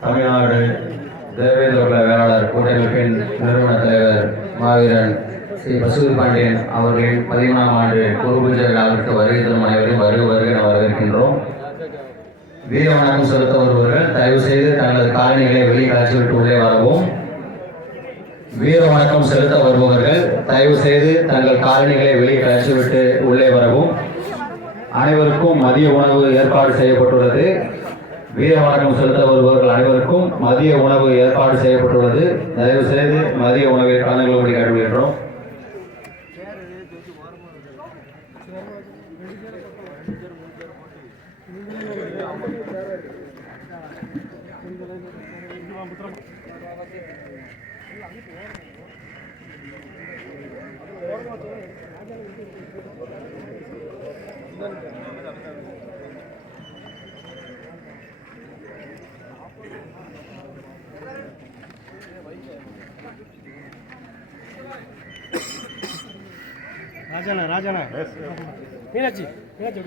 தமிழ்நாடு தேவேந்திரகுல வேளாளர் கூட்டமைப்பின் நிறுவன தலைவர் மாவீரன் ஸ்ரீ பசுபதி பாண்டியன் அவர்களின் பதிமூணாம் ஆண்டு குருபூஜை விழாவிற்கு வருகை தரும் அனைவரையும் வருக வருக என வரவேற்கின்றோம். வீர வணக்கம் செலுத்த வருபவர்கள் தயவு செய்து தங்களது காலணிகளை வெளியே காட்சி வீர வணக்கம் செலுத்த வருபவர்கள் தயவு செய்து தங்கள் காலணிகளை வெளியே கழிச்சுவிட்டு உள்ளே வரவும். அனைவருக்கும் மதிய உணவு ஏற்பாடு செய்யப்பட்டுள்ளது. வீர வணக்கம் செலுத்த வருபவர்கள் அனைவருக்கும் மதிய உணவு ஏற்பாடு செய்யப்பட்டுள்ளது. தயவு செய்து மதிய உணவை கலந்து Thank you. ராஜாண்ணா ராஜாண்ணா. மீனாட்சி மீனாட்சி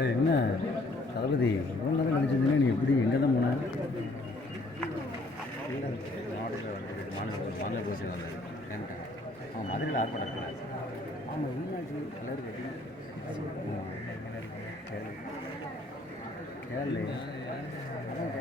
ஏய், என்ன தளபதி இவ்வளோ நேரம் கழிச்சிருந்தீங்கன்னா நீ எப்படி எங்கே தான் போனேன் மதுரையில் ஆர்ப்பாட்டம் ஆமாம் உள்நாட்டு கலர் கட்டி கேரளையா அதான்